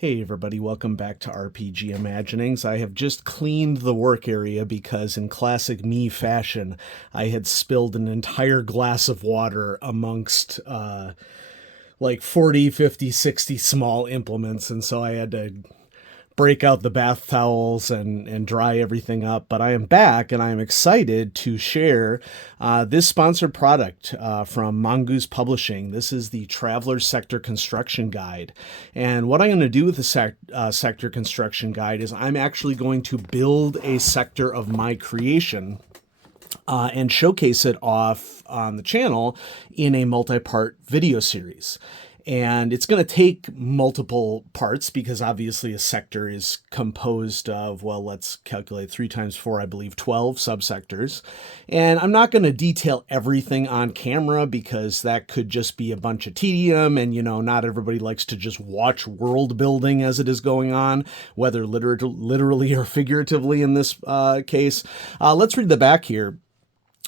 Hey everybody, welcome back to RPG Imaginings. I have just cleaned the work area because in classic me fashion, I had spilled an entire glass of water amongst like 40, 50, 60 small implements, and so I had to break out the bath towels and dry everything up. But I am back and I am excited to share this sponsored product from Mongoose Publishing. This is the Traveler Sector Construction Guide. And what I'm going to do with the Sector Construction Guide is I'm actually going to build a sector of my creation and showcase it off on the channel in a multi-part video series. And it's going to take multiple parts because obviously a sector is composed of, well, let's calculate 3 times 4, I believe 12 subsectors. And I'm not going to detail everything on camera because that could just be a bunch of tedium. And, you know, not everybody likes to just watch world building as it is going on, whether literally or figuratively in this case. Let's read the back here.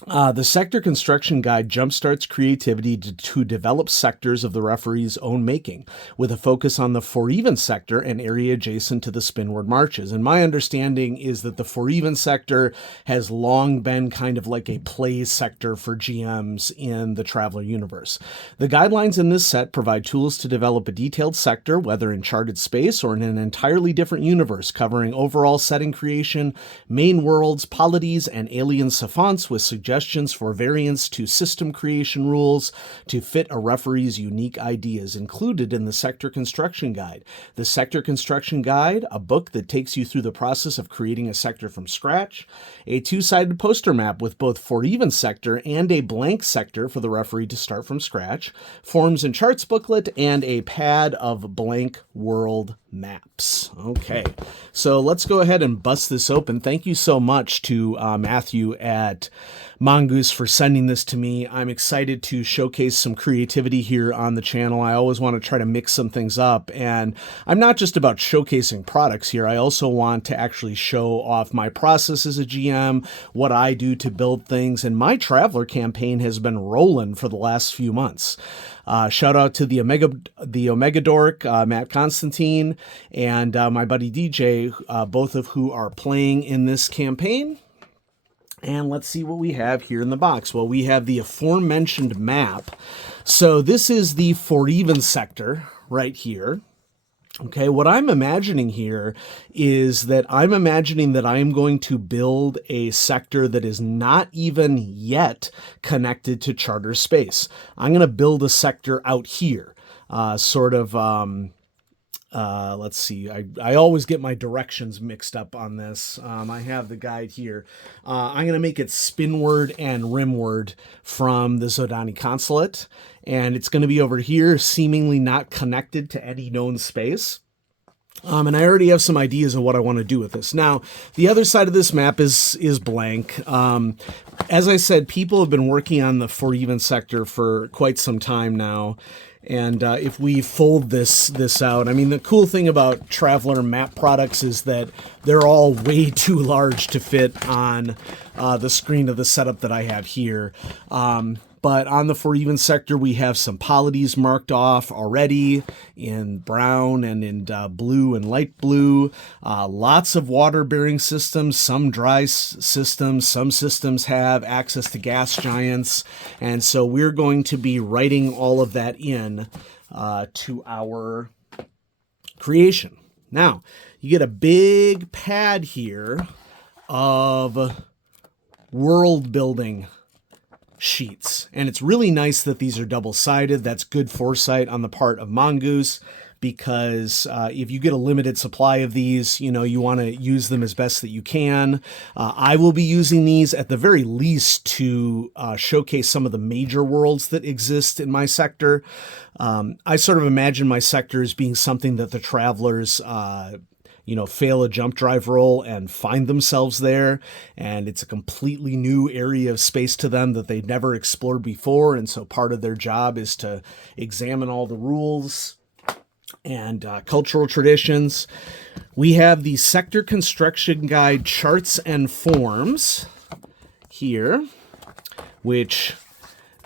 The Sector Construction Guide jumpstarts creativity to develop sectors of the referee's own making, with a focus on the for-even sector and area adjacent to the spinward marches. And my understanding is that the for-even sector has long been kind of like a play sector for GMs in the Traveler universe. The guidelines in this set provide tools to develop a detailed sector, whether in charted space or in an entirely different universe, covering overall setting creation, main worlds, polities, and alien savants with suggestions for variants to system creation rules to fit a referee's unique ideas included in the Sector Construction Guide. The Sector Construction Guide, a book that takes you through the process of creating a sector from scratch, a 2-sided poster map with both for-even sector and a blank sector for the referee to start from scratch, forms and charts booklet, and a pad of blank world maps. Okay, so let's go ahead and bust this open. Thank you so much to Matthew at Mongoose for sending this to me. I'm excited to showcase some creativity here on the channel. I always want to try to mix some things up, and I'm not just about showcasing products here. I also want to actually show off my process as a GM, what I do to build things, and my Traveler campaign has been rolling for the last few months. Shout out to the Omega Dork, Matt Constantine, and my buddy DJ, both of who are playing in this campaign. And let's see what we have here in the box. Well, we have the aforementioned map. So this is the for-even sector right here. Okay, what I'm imagining here is that I'm imagining that I am going to build a sector that is not even yet connected to charter space. I'm going to build a sector out here, let's see, I always get my directions mixed up on this. I have the guide here. I'm going to make it spinward and rimward from the Zodani Consulate, and it's going to be over here, seemingly not connected to any known space. And I already have some ideas of what I want to do with this. Now, the other side of this map is blank. As I said, people have been working on the for-even sector for quite some time now. And if we fold this out, I mean, the cool thing about Traveler map products is that they're all way too large to fit on the screen of the setup that I have here. But on the for-even sector, we have some polities marked off already in brown and in blue and light blue. Lots of water-bearing systems, some dry systems. Some systems have access to gas giants. And so we're going to be writing all of that in to our creation. Now, you get a big pad here of world building sheets, and it's really nice that these are double-sided. That's good foresight on the part of Mongoose, because if you get a limited supply of these, you know, you want to use them as best that you can. I will be using these at the very least to showcase some of the major worlds that exist in my sector. I sort of imagine my sector as being something that the Travelers fail a jump drive roll and find themselves there, and it's a completely new area of space to them that they'd never explored before, and so part of their job is to examine all the rules and cultural traditions. We have the Sector Construction Guide charts and forms here, which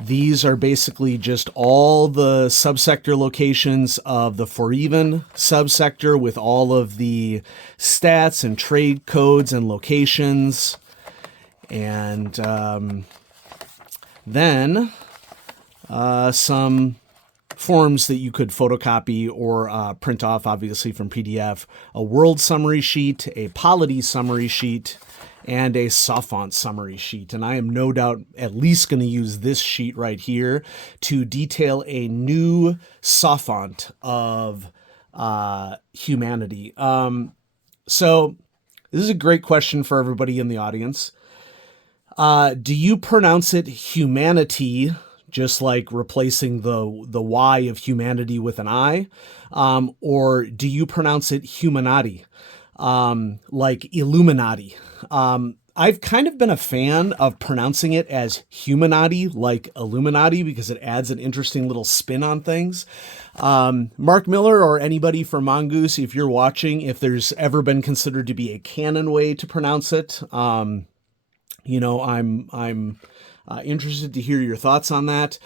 These are basically just all the subsector locations of the For Even subsector with all of the stats and trade codes and locations. And then some forms that you could photocopy or print off, obviously, from PDF. A world summary sheet, a polity summary sheet, and a soft-font summary sheet. And I am no doubt at least going to use this sheet right here to detail a new soft-font of humanity. So this is a great question for everybody in the audience. Do you pronounce it humanity, just like replacing the Y of humanity with an I? Or do you pronounce it humanati, like Illuminati? I've kind of been a fan of pronouncing it as humanati, like Illuminati, because it adds an interesting little spin on things. Mark Miller or anybody from Mongoose, if you're watching, if there's ever been considered to be a canon way to pronounce it, I'm interested to hear your thoughts on that.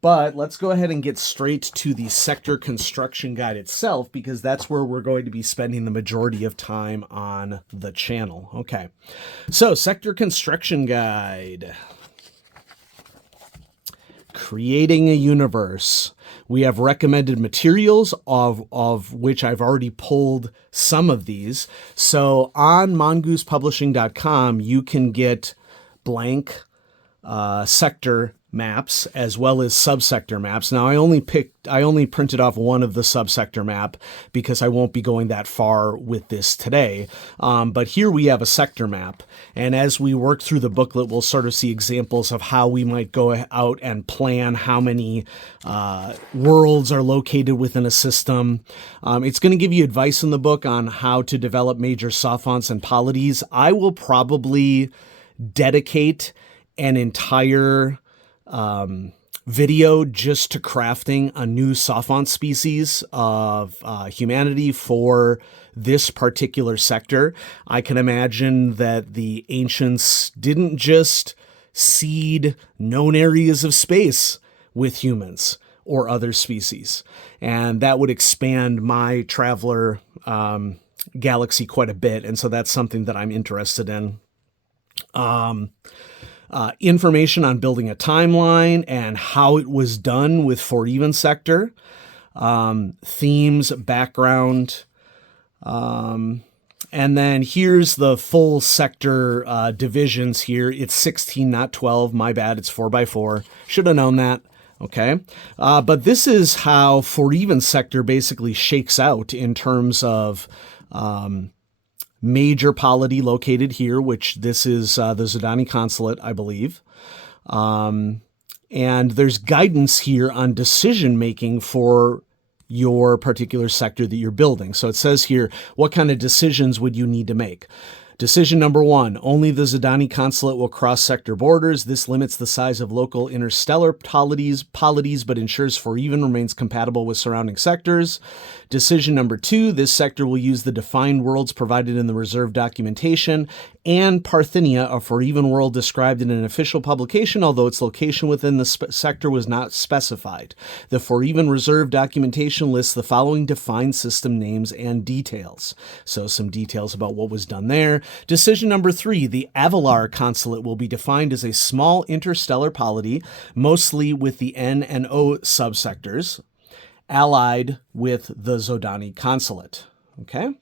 But let's go ahead and get straight to the sector construction guide itself, because that's where we're going to be spending the majority of time on the channel. Okay, so sector construction guide. Creating a universe. We have recommended materials of which I've already pulled some of these. So on mongoosepublishing.com, you can get blank sector maps as well as subsector maps. Now I only printed off one of the subsector map because I won't be going that far with this today. But here we have a sector map. And as we work through the booklet, we'll sort of see examples of how we might go out and plan how many worlds are located within a system. It's going to give you advice in the book on how to develop major soft fonts and polities. I will probably dedicate an entire video just to crafting a new soft font species of humanity for this particular sector. I can imagine that the ancients didn't just seed known areas of space with humans or other species, and that would expand my Traveler galaxy quite a bit, and so that's something that I'm interested in. Information on building a timeline and how it was done with For Even sector, themes, background, and then here's the full sector divisions here. It's 16, not 12. My bad. It's 4x4. Should have known that. Okay. But this is how For Even sector basically shakes out in terms of major polity located here, which this is the Zodani consulate, I believe. And there's guidance here on decision making for your particular sector that you're building. So it says here, what kind of decisions would you need to make? Decision number 1, only the Zodani consulate will cross sector borders. This limits the size of local interstellar polities, but ensures For Even remains compatible with surrounding sectors. Decision number 2, this sector will use the defined worlds provided in the reserve documentation and Parthenia, a For Even world described in an official publication, although its location within the sector was not specified. The For Even reserve documentation lists the following defined system names and details. So some details about what was done there. Decision number 3, the Avalar consulate will be defined as a small interstellar polity, mostly with the N and O subsectors, allied with the Zodani consulate. Okay.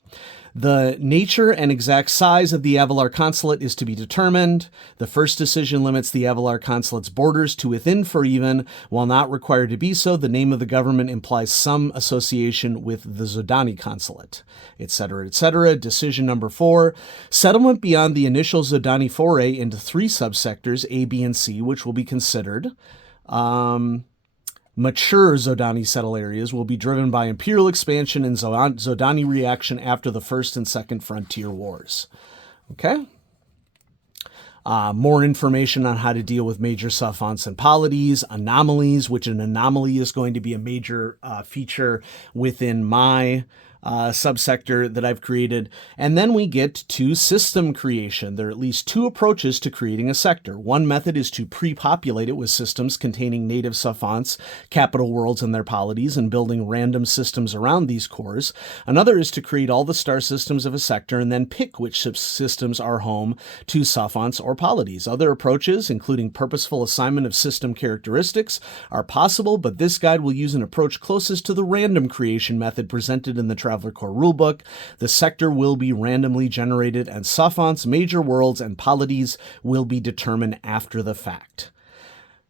The nature and exact size of the Avalar consulate is to be determined. The first decision limits the Avalar consulate's borders to within For Even. While not required to be so, the name of the government implies some association with the Zodani consulate, etc., etc. Decision number 4, settlement beyond the initial Zodani foray into 3 subsectors, A, B, and C, which will be considered. Mature Zodani settle areas will be driven by imperial expansion and Zodani reaction after the First and Second Frontier Wars. Okay. More information on how to deal with major soft fonts and polities, anomalies, which an anomaly is going to be a major feature within my subsector that I've created. And then we get to system creation. There are at least two approaches to creating a sector. One method is to pre-populate it with systems containing native savants, capital worlds, and their polities, and building random systems around these cores. Another is to create all the star systems of a sector and then pick which systems are home to savants or polities. Other approaches, including purposeful assignment of system characteristics, are possible, but this guide will use an approach closest to the random creation method presented in the Traveler Core rulebook. The sector will be randomly generated, and savants, major worlds, and polities will be determined after the fact.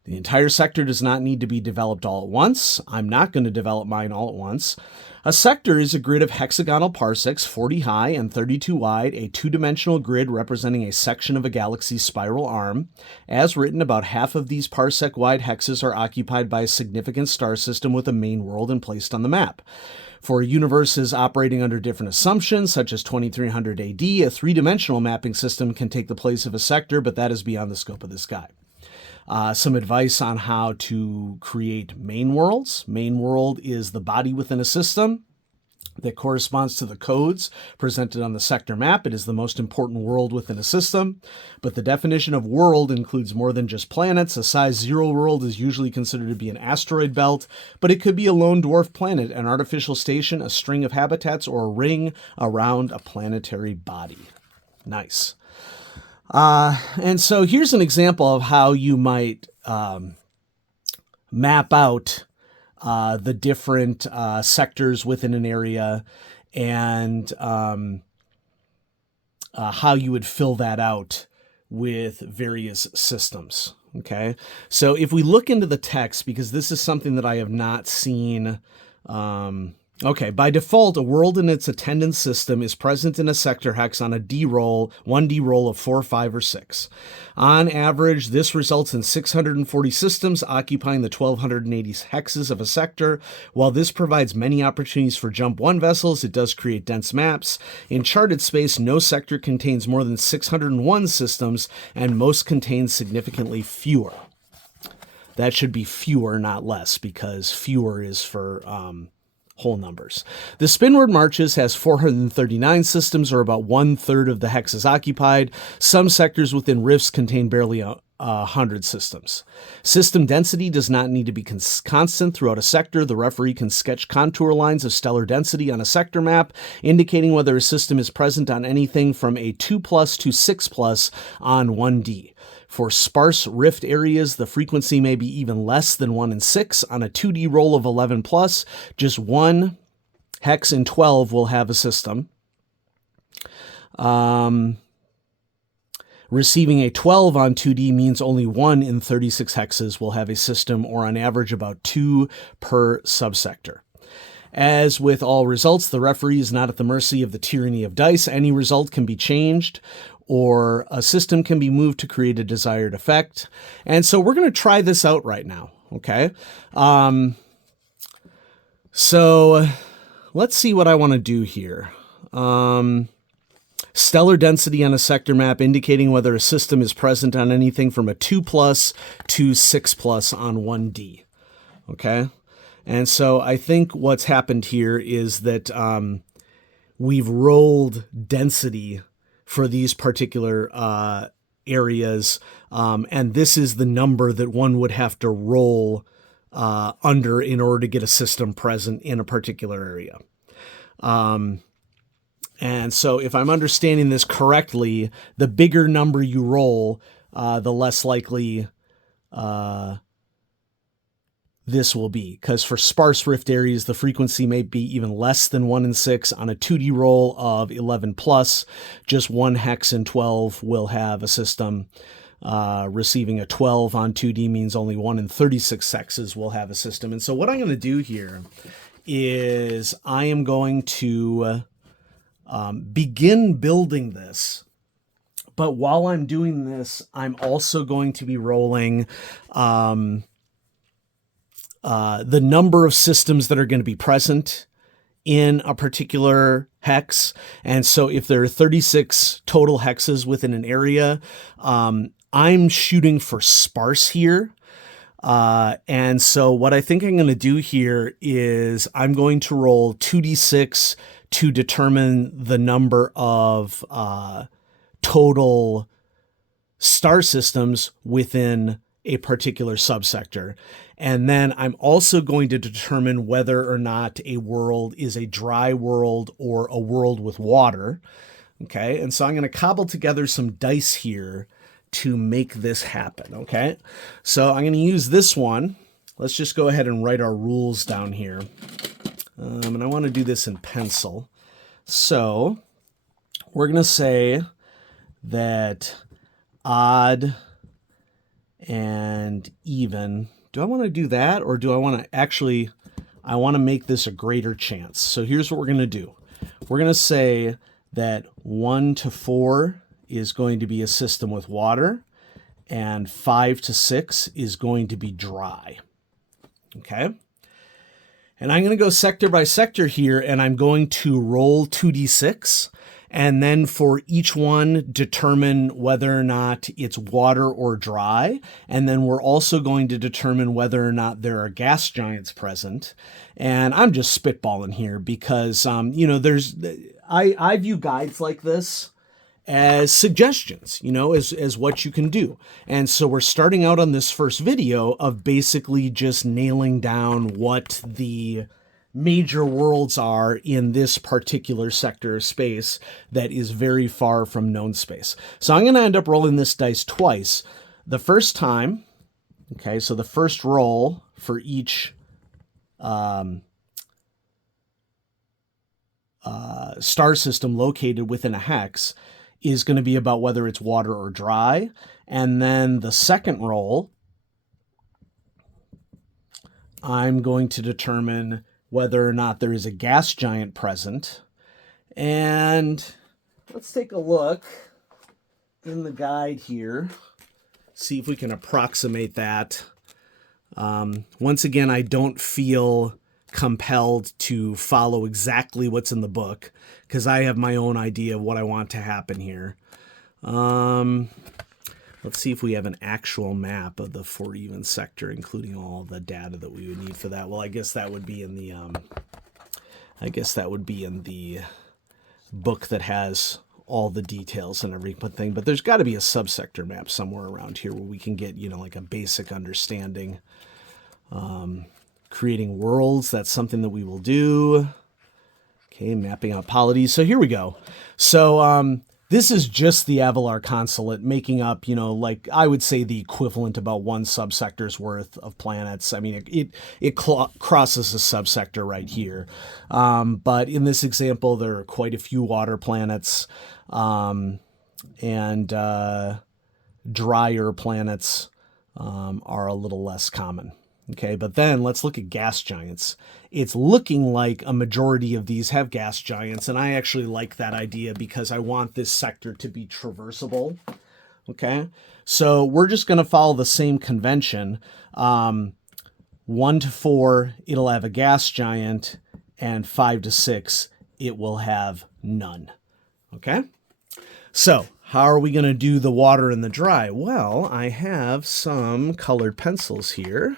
The entire sector does not need to be developed all at once. I'm not going to develop mine all at once. A sector is a grid of hexagonal parsecs, 40 high and 32 wide, a two-dimensional grid representing a section of a galaxy's spiral arm. As written, about half of these parsec-wide hexes are occupied by a significant star system with a main world and placed on the map. For universes operating under different assumptions, such as 2300 AD, a three-dimensional mapping system can take the place of a sector, but that is beyond the scope of this guide. Some advice on how to create main worlds. Main world is the body within a system that corresponds to the codes presented on the sector map. It is the most important world within a system, but the definition of world includes more than just planets. A size 0 world is usually considered to be an asteroid belt, but it could be a lone dwarf planet, an artificial station, a string of habitats, or a ring around a planetary body. Nice. And so here's an example of how you might map out the different sectors within an area and how you would fill that out with various systems. Okay, so if we look into the text, because this is something that I have not seen. Okay, by default, a world in its attendance system is present in a sector hex on a D roll, 1D roll of 4, 5, or 6. On average, this results in 640 systems occupying the 1280 hexes of a sector. While this provides many opportunities for Jump 1 vessels, it does create dense maps. In charted space, no sector contains more than 601 systems, and most contain significantly fewer. That should be fewer, not less, because fewer is for whole numbers. The Spinward Marches has 439 systems, or about 1/3 of the hexes occupied. Some sectors within rifts contain barely 100 systems. System density does not need to be constant throughout a sector. The referee can sketch contour lines of stellar density on a sector map, indicating whether a system is present on anything from a 2+ to 6+ on 1D. For sparse rift areas, the frequency may be even less than 1 in 6. On a 2D roll of 11+, just one hex in 12 will have a system. Receiving a 12 on 2D means only 1 in 36 hexes will have a system, or on average about 2 per subsector. As with all results, the referee is not at the mercy of the tyranny of dice. Any result can be changed, or a system can be moved to create a desired effect. And so we're going to try this out right now, okay? So let's see what I want to do here. Stellar density on a sector map indicating whether a system is present on anything from a 2+ to 6+ on 1D, okay? And so I think what's happened here is that we've rolled density for these particular areas, and this is the number that one would have to roll under in order to get a system present in a particular area. And so if I'm understanding this correctly, the bigger number you roll, the less likely this will be, because for sparse rift areas, the frequency may be even less than 1 in 6. On a 2D roll of 11+, just one hex in 12 will have a system. Receiving a 12 on 2D means only 1 in 36 hexes will have a system. And so what I'm going to do here is I am going to begin building this. But while I'm doing this, I'm also going to be rolling the number of systems that are going to be present in a particular hex. And so if there are 36 total hexes within an area, I'm shooting for sparse here. And so what I think I'm going to do here is I'm going to roll 2d6 to determine the number of total star systems within a particular subsector. And then I'm also going to determine whether or not a world is a dry world or a world with water. Okay, and so I'm going to cobble together some dice here to make this happen. Okay, so I'm going to use this one. Let's just go ahead and write our rules down here. And I want to do this in pencil. So we're going to say that odd and even. Do I want to do that, or do I want to actually, I want to make this a greater chance. So here's what we're going to do. We're going to say that 1 to 4 is going to be a system with water, and 5 to 6 is going to be dry. Okay? And I'm going to go sector by sector here, and I'm going to roll 2d6, and then for each one, determine whether or not it's water or dry. And then we're also going to determine whether or not there are gas giants present. And I'm just spitballing here because, I view guides like this as suggestions, as what you can do. And so we're starting out on this first video of basically just nailing down what the major worlds are in this particular sector of space that is very far from known space. So I'm going to end up rolling this dice twice. The first time, okay, so the first roll for each star system located within a hex is going to be about whether it's water or dry. And then the second roll, I'm going to determine whether or not there is a gas giant present. And let's take a look in the guide here, see if we can approximate that. Once again, I don't feel compelled to follow exactly what's in the book because I have my own idea of what I want to happen here. Let's see if we have an actual map of the 4 even sector, including all the data that we would need for that. Well, I guess that would be in the book that has all the details and everything. But there's got to be a subsector map somewhere around here where we can get, like a basic understanding. Creating worlds, that's something that we will do. Okay, mapping out polities. So here we go. So this is just the Avalar Consulate making up, like I would say the equivalent about one subsector's worth of planets. I mean, it crosses a subsector right here. But in this example, there are quite a few water planets and drier planets are a little less common. Okay, but then let's look at gas giants. It's looking like a majority of these have gas giants, and I actually like that idea because I want this sector to be traversable. Okay, so we're just going to follow the same convention. 1 to 4, it'll have a gas giant, and 5 to 6, it will have none. Okay, so how are we going to do the water and the dry? Well, I have some colored pencils here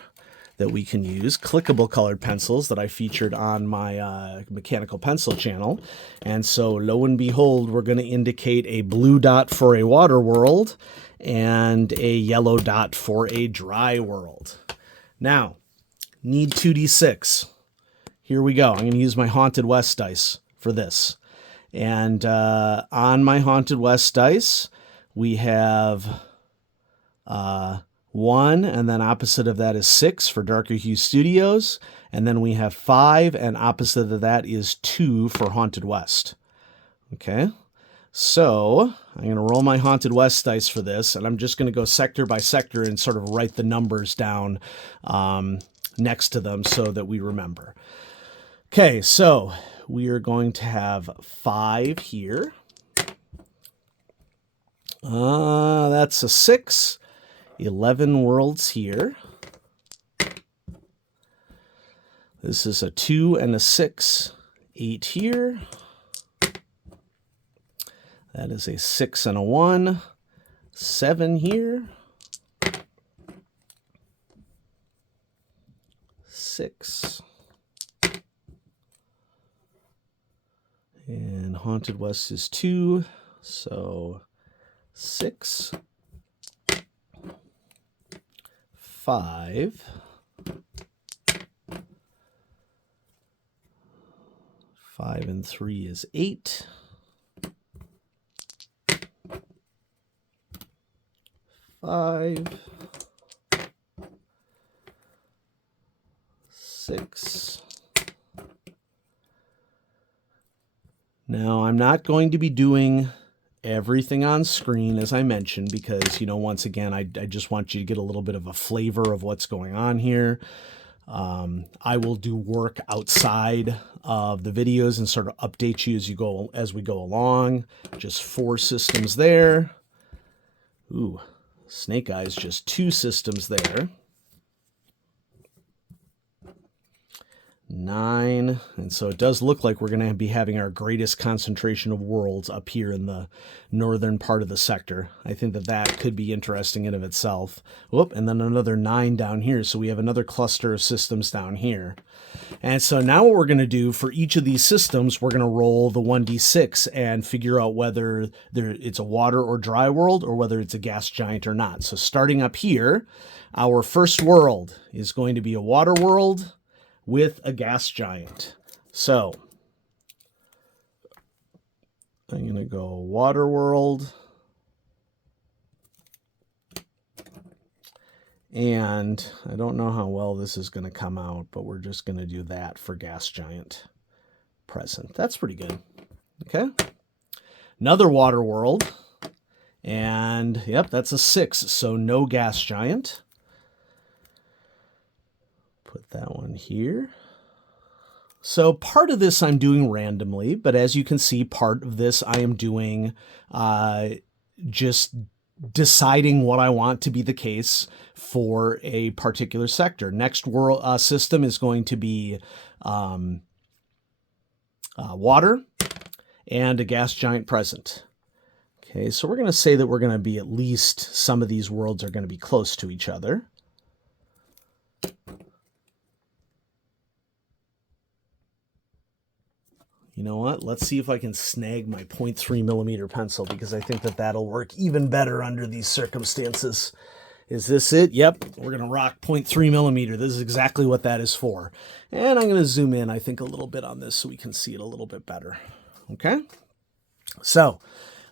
that we can use, clickable colored pencils that I featured on my mechanical pencil channel. And so lo and behold, we're going to indicate a blue dot for a water world and a yellow dot for a dry world. Now, need 2d6. Here we go. I'm going to use my Haunted West dice for this. And on my Haunted West dice, we have 1, and then opposite of that is 6 for Darker Hue Studios. And then we have 5, and opposite of that is 2 for Haunted West. Okay, so I'm going to roll my Haunted West dice for this, and I'm just going to go sector by sector and sort of write the numbers down next to them so that we remember. Okay, so we are going to have 5 here. That's a 6. 11 worlds here. This is a 2 and a 6. 8 here. That is a 6 and a 1. 7 here. 6. And Haunted West is 2, so 6, 5, 5 and 3 is 8, 5, 6. Now, I'm not going to be doing everything on screen, as I mentioned, because, once again, I just want you to get a little bit of a flavor of what's going on here. I will do work outside of the videos and sort of update you as we go along. Just 4 systems there. Ooh, Snake Eyes, just 2 systems there. 9, and so it does look like we're going to be having our greatest concentration of worlds up here in the northern part of the sector. I think that could be interesting in of itself. Whoop, and then another 9 down here, so we have another cluster of systems down here. And so now what we're going to do for each of these systems, we're going to roll the 1d6 and figure out whether it's a water or dry world or whether it's a gas giant or not. So starting up here, our first world is going to be a water world with a gas giant. So I'm going to go water world. And I don't know how well this is going to come out, but we're just going to do that for gas giant present. That's pretty good. Okay. Another water world. And yep, that's a 6. So no gas giant. Put that one here. So part of this I'm doing randomly, but as you can see, part of this I am doing just deciding what I want to be the case for a particular sector. Next world system is going to be water and a gas giant present. Okay, so we're going to say that we're going to be at least some of these worlds are going to be close to each other. You know what? Let's see if I can snag my 0.3 millimeter pencil, because I think that'll work even better under these circumstances. Is this it? Yep, we're going to rock 0.3 millimeter. This is exactly what that is for. And I'm going to zoom in, I think, a little bit on this so we can see it a little bit better. Okay? So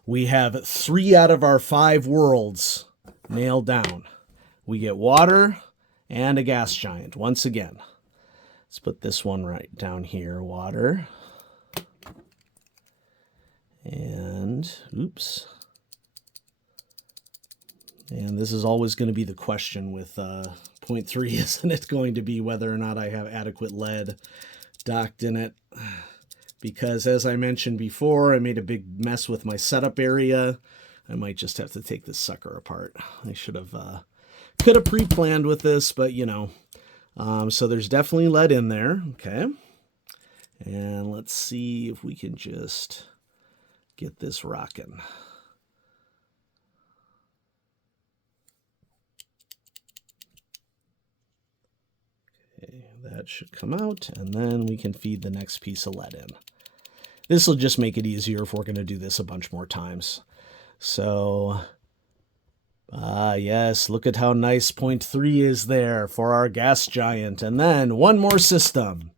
we have 3 out of our 5 worlds nailed down. We get water and a gas giant once again. Let's put this one right down here. Water. And, oops. And this is always going to be the question with 0.3, isn't it? Going to be whether or not I have adequate lead docked in it. Because as I mentioned before, I made a big mess with my setup area. I might just have to take this sucker apart. I should have, could have pre-planned with this, but so there's definitely lead in there. Okay. And let's see if we can just get this rocking. Okay, that should come out, and then we can feed the next piece of lead in. This will just make it easier if we're going to do this a bunch more times. So, yes, look at how nice 0.3 is there for our gas giant. And then one more system.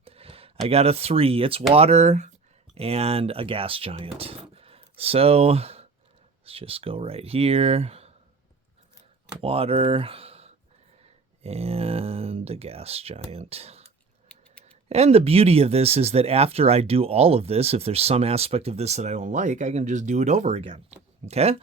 I got a 3. It's water and a gas giant. So let's just go right here. Water and a gas giant. And the beauty of this is that after I do all of this, if there's some aspect of this that I don't like, I can just do it over again. Okay?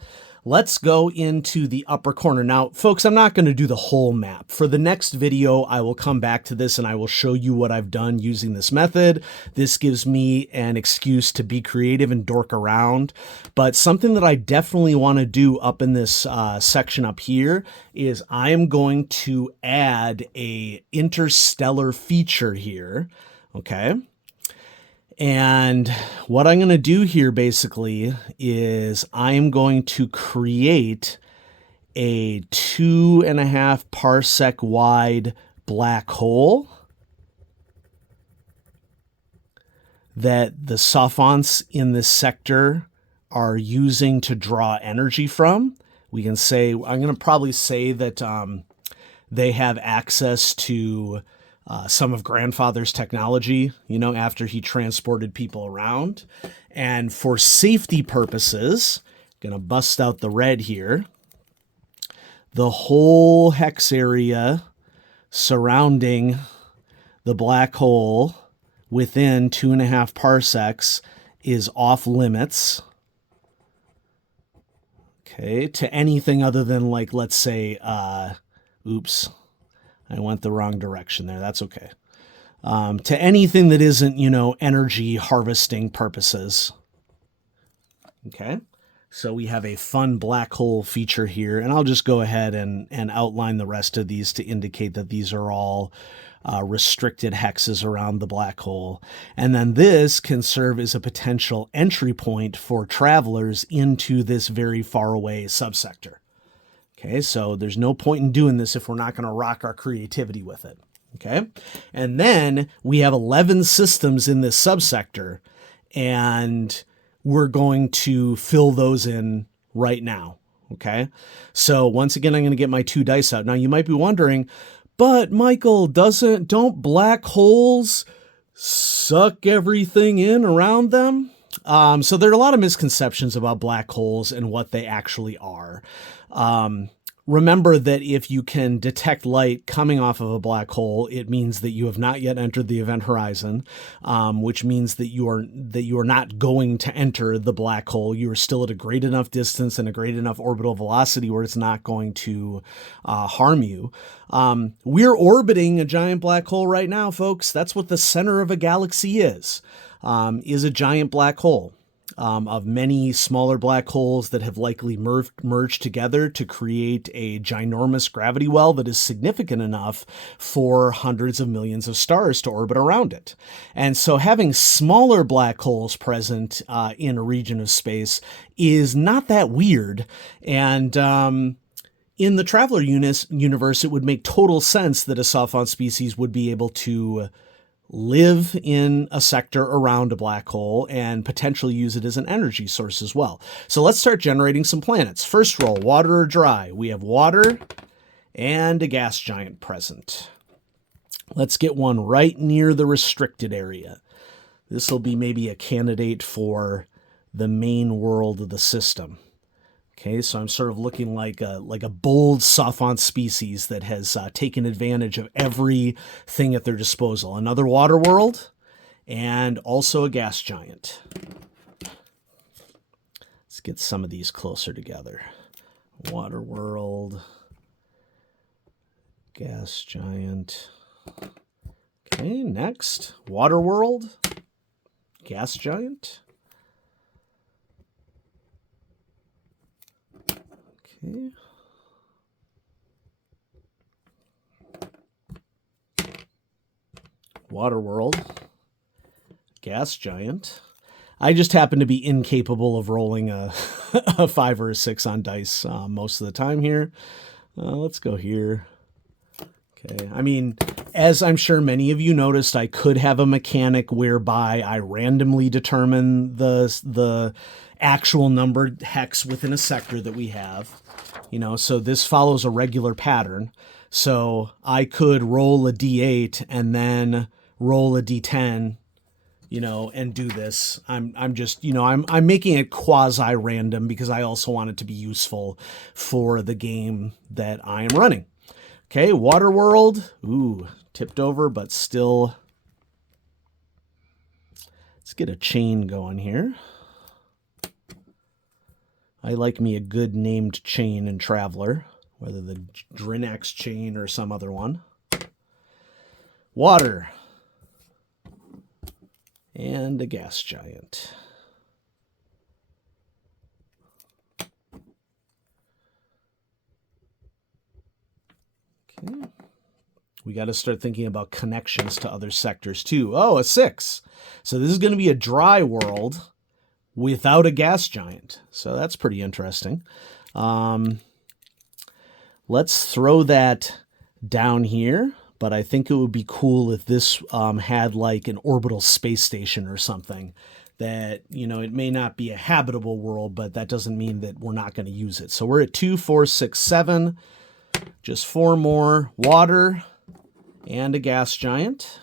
Let's go into the upper corner. Now, folks, I'm not going to do the whole map. For the next video, I will come back to this and I will show you what I've done using this method. This gives me an excuse to be creative and dork around. But something that I definitely want to do up in this section up here is I am going to add a interstellar feature here. Okay. And what I'm going to do here basically is I'm going to create a 2.5 parsec wide black hole. that the savants in this sector are using to draw energy from. We can say, I'm going to probably say that they have access to some of Grandfather's technology, after he transported people around. And for safety purposes, going to bust out the red here, the whole hex area surrounding the black hole within 2.5 parsecs is off limits. Okay, to anything other than, like, let's say, oops, I went the wrong direction there. That's okay. To anything that isn't, energy harvesting purposes. Okay, so we have a fun black hole feature here, and I'll just go ahead and outline the rest of these to indicate that these are all restricted hexes around the black hole. And then this can serve as a potential entry point for travelers into this very far away subsector. Okay, so there's no point in doing this if we're not going to rock our creativity with it. Okay, and then we have 11 systems in this subsector, and we're going to fill those in right now. Okay, so once again, I'm going to get my 2 dice out. Now you might be wondering, but Michael, don't black holes suck everything in around them? So there are a lot of misconceptions about black holes and what they actually are. Remember that if you can detect light coming off of a black hole, it means that you have not yet entered the event horizon, which means that you are not going to enter the black hole. You are still at a great enough distance and a great enough orbital velocity where it's not going to harm you. We're orbiting a giant black hole right now, folks. That's what the center of a galaxy is a giant black hole. Of many smaller black holes that have likely merged together to create a ginormous gravity well that is significant enough for hundreds of millions of stars to orbit around it. And so having smaller black holes present in a region of space is not that weird. And in the Traveler universe, it would make total sense that a savant species would be able to live in a sector around a black hole and potentially use it as an energy source as well. So let's start generating some planets. First roll, water or dry. We have water and a gas giant present. Let's get one right near the restricted area. This will be maybe a candidate for the main world of the system. Okay, so I'm sort of looking like a bold savant species that has taken advantage of everything at their disposal. Another water world, and also a gas giant. Let's get some of these closer together. Water world, gas giant. Okay, next, water world, gas giant. Okay. Water world, gas giant. I just happen to be incapable of rolling a 5 or a 6 on dice most of the time here. Let's go here. Okay. I mean, as I'm sure many of you noticed, I could have a mechanic whereby I randomly determine the actual numbered hex within a sector that we have. So this follows a regular pattern. So I could roll a D8 and then roll a D10, and do this. I'm just, I'm making it quasi-random because I also want it to be useful for the game that I am running. Okay, water world. Ooh, tipped over, but still. Let's get a chain going here. I like me a good named chain in Traveler, whether the Drinax chain or some other one. Water. And a gas giant. Okay. We got to start thinking about connections to other sectors too. Oh, a 6. So this is going to be a dry world without a gas giant. So that's pretty interesting. Let's throw that down here but I think it would be cool if this had like an orbital space station or something. That, you know, it may not be a habitable world, but that doesn't mean that we're not going to use it. So we're at 2, 4, 6, 7. Just 4 more. Water and a gas giant.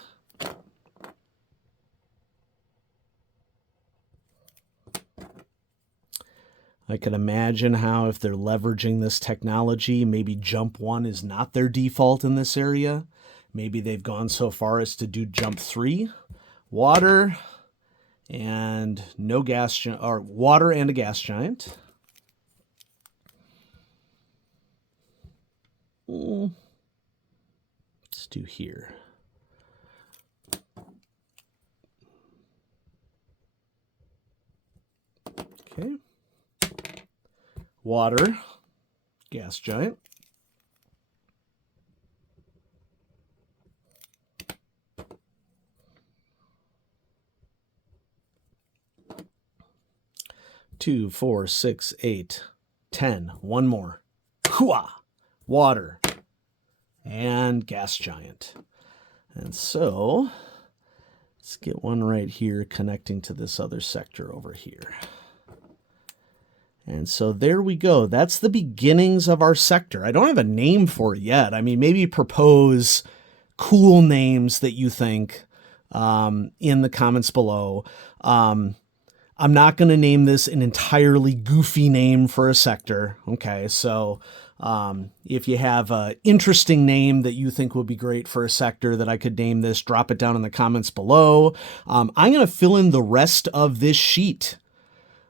I can imagine how if they're leveraging this technology, maybe jump 1 is not their default in this area. Maybe they've gone so far as to do jump 3. Water and no gas, or water and a gas giant. Let's do here. Okay. Water, gas giant. Two, 4, 6, 8, 10. One more. Hooah! Water and gas giant. And so let's get one right here connecting to this other sector over here. And so there we go. That's the beginnings of our sector. I don't have a name for it yet. I mean, maybe propose cool names that you think in the comments below. I'm not going to name this an entirely goofy name for a sector. Okay, so if you have an interesting name that you think would be great for a sector that I could name this, drop it down in the comments below. I'm going to fill in the rest of this sheet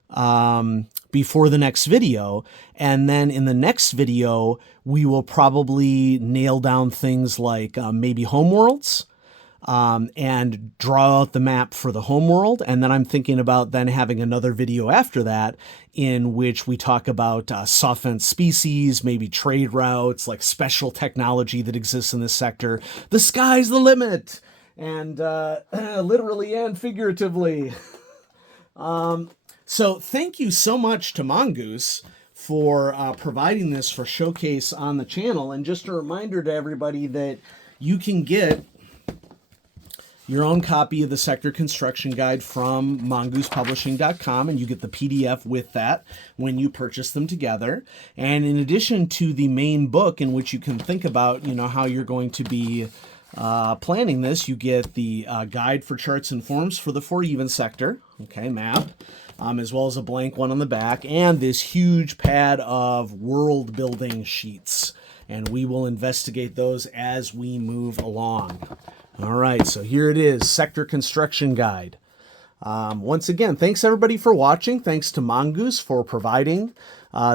before the next video. And then in the next video, we will probably nail down things like maybe homeworlds. And draw out the map for the homeworld. And then I'm thinking about then having another video after that in which we talk about soft-fence species, maybe trade routes, like special technology that exists in this sector. The sky's the limit! And literally and figuratively. So thank you so much to Mongoose for providing this for showcase on the channel. And just a reminder to everybody that you can get your own copy of the Sector Construction Guide from mongoosepublishing.com, and you get the PDF with that when you purchase them together. And in addition to the main book in which you can think about, you know, how you're going to be planning this, you get the guide for charts and forms for the 4-even sector, okay, map, as well as a blank one on the back, and this huge pad of world building sheets. And we will investigate those as we move along. All right, so here it is, Sector Construction Guide. Once again, thanks everybody for watching. Thanks to Mongoose for providing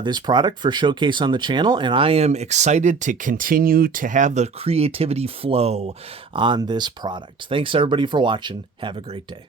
this product for showcase on the channel. And I am excited to continue to have the creativity flow on this product. Thanks everybody for watching. Have a great day.